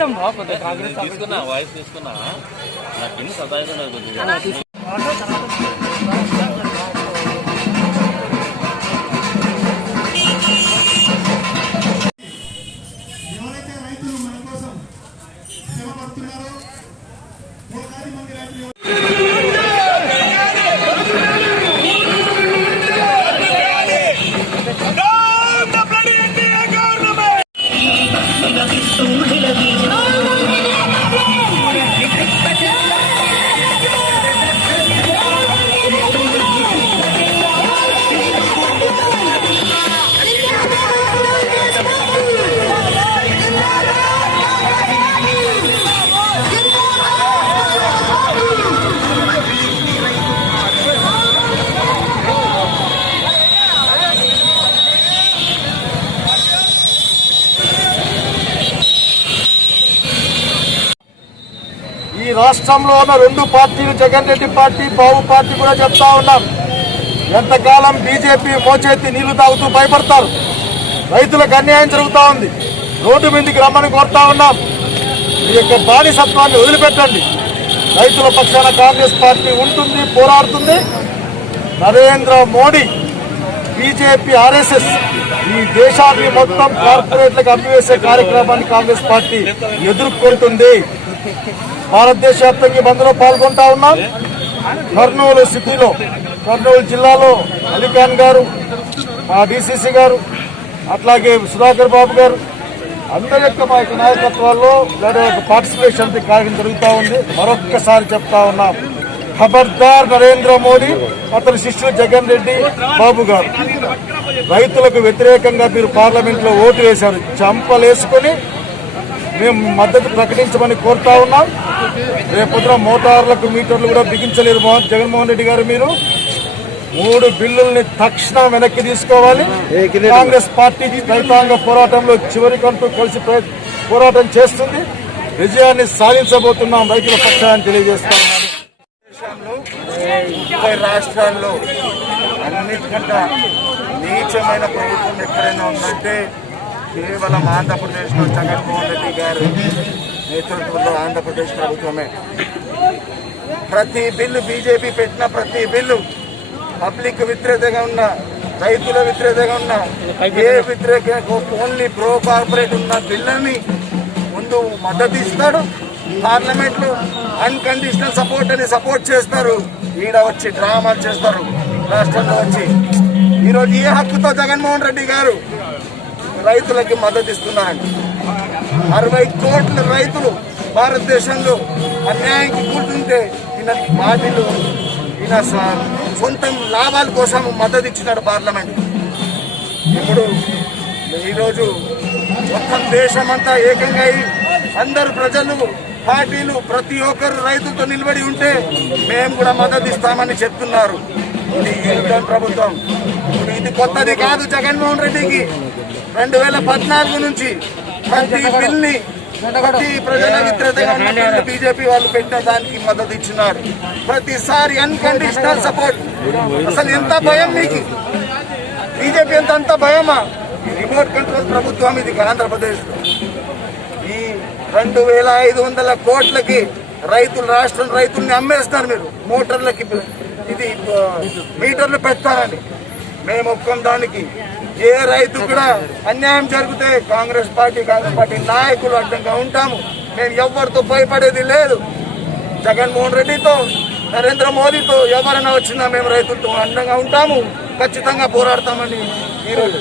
తీసుకున్నా వాయిస్ తీసుకున్నా నాకు ఇన్ని సదాయిస్తున్నారు కొద్దిగా. ఎవరైతే రైతులు మన కోసం శ్రమ పడుతున్నారో కోట్లాది మంది రైతులు ఈ రాష్ట్రంలో ఉన్న రెండు పార్టీలు జగన్ రెడ్డి పార్టీ బాబు పార్టీ కూడా చెప్తా ఉన్నాం. ఎంతకాలం బీజేపీ మోచేతి నీళ్లు తాగుతూ భయపడతారు. రైతులకు అన్యాయం జరుగుతూ ఉంది. రోడ్డు మీదకి రమ్మని కోరుతా ఉన్నాం. ఈ యొక్క బానిసత్వాన్ని వదిలిపెట్టండి. రైతుల పక్షాన కాంగ్రెస్ పార్టీ ఉంటుంది, పోరాడుతుంది. నరేంద్ర మోడీ, బీజేపీ, ఆర్ఎస్ఎస్ ఈ దేశాన్ని మొత్తం కార్పొరేట్లకు అమ్మివేసే కార్యక్రమాన్ని కాంగ్రెస్ పార్టీ ఎదుర్కొంటుంది. భారతదేశ వ్యాప్తంగా బంద్లో పాల్గొంటా ఉన్నాం. కర్నూలు సిటీలో, కర్నూలు జిల్లాలో అలీఖాన్ గారు, మా డీసీసీ గారు, అట్లాగే సుధాకర్ బాబు గారు అందరి యొక్క మా యొక్క నాయకత్వాల్లో పార్టిసిపేషన్ కార్యక్రమం జరుగుతూ ఉంది. మరొక్కసారి చెప్తా ఉన్నాం, ఖబర్దార్ నరేంద్ర మోడీ, అతని శిష్యుడు జగన్ రెడ్డి బాబు గారు. రైతులకు వ్యతిరేకంగా మీరు పార్లమెంట్ లో ఓటు వేశారు. చంపలేసుకుని మేము మద్దతు ప్రకటించమని కోరుతా ఉన్నాం. రేపొద్దున మోటార్లకు మీటర్లు కూడా బిగించలేరు జగన్మోహన్ రెడ్డి గారు. మీరు 3 బిల్లుల్ని తక్షణం వెనక్కి తీసుకోవాలి. కాంగ్రెస్ పార్టీ రైతాంగ పోరాటంలో చివరికంటూ కలిసి పోరాటం చేస్తుంది. విజయాన్ని సాధించబోతున్నాం రైతుల పక్షాన్ని తెలియజేస్తా ఉన్నాను. దేశంలో 30 రాష్ట్రాల్లో అన్నిటికంటే నీచమైన ప్రభుత్వం ఎక్కడైనా ఉందంటే కేవలం ఆంధ్రప్రదేశ్లో జగన్మోహన్ రెడ్డి గారు నేతృత్వంలో ఆంధ్రప్రదేశ్ ప్రభుత్వమే. ప్రతి బిల్లు బీజేపీ పెట్టిన ప్రతి బిల్లు పబ్లిక్ వ్యతిరేకంగా ఉన్న, రైతుల వ్యతిరేకంగా ఉన్న, ఏ వ్యతిరేక ఓన్లీ ప్రో కార్పొరేట్ ఉన్న బిల్లుని ముందు మద్దతు ఇస్తాడు. పార్లమెంట్ లో అన్కండిషనల్ సపోర్ట్ అని సపోర్ట్ చేస్తారు. ఈడ వచ్చి డ్రామాలు చేస్తారు రాష్ట్రంలో వచ్చి. ఈరోజు ఏ హక్కుతో జగన్మోహన్ రెడ్డి గారు రైతులకి మద్దతు ఇస్తున్నారండి? 60 కోట్ల రైతులు భారతదేశంలో అన్యాయానికి కూర్చుంటే ఈయన పార్టీలు ఈయన సొంత లాభాల కోసం మద్దతు ఇచ్చినాడు పార్లమెంట్. ఇప్పుడు ఈరోజు మొత్తం దేశమంతా ఏకంగా అందరు ప్రజలు, పార్టీలు ప్రతి ఒక్కరు రైతులతో నిలబడి ఉంటే మేము కూడా మద్దతు ఇస్తామని చెప్తున్నారు. ఇది యూనియన్ ప్రభుత్వం. ఇది కొత్తది కాదు జగన్మోహన్ రెడ్డికి. 2014 నుంచి ప్రతి బిల్ని, ప్రతి ప్రజల వ్యతిరేకంగా ఉన్న బిల్లు బీజేపీ వాళ్ళు పెట్టిన దానికి మద్దతు ఇచ్చినారు. ప్రతిసారి అన్కండిషనల్ సపోర్ట్. అసలు ఎంత భయం మీకు? బీజేపీ అంత భయమా? రిమోట్ కంట్రోల్ ప్రభుత్వం ఇది ఆంధ్రప్రదేశ్ లో. ఈ 2500 కోట్లకి రైతులు, రాష్ట్రం రైతుల్ని అమ్మేస్తారు. మీరు మోటార్లకి ఇది మీటర్లు పెడతారని మేము ఒప్పుకున్న దానికి ఏ రైతు కూడా అన్యాయం జరిగితే కాంగ్రెస్ పార్టీ నాయకులు అడ్డంగా ఉంటాము. మేము ఎవరితో భయపడేది లేదు. జగన్మోహన్ రెడ్డితో, నరేంద్ర మోదీతో ఎవరైనా వచ్చినా మేము రైతులతో అండంగా ఉంటాము. ఖచ్చితంగా పోరాడతామని ఈరోజు.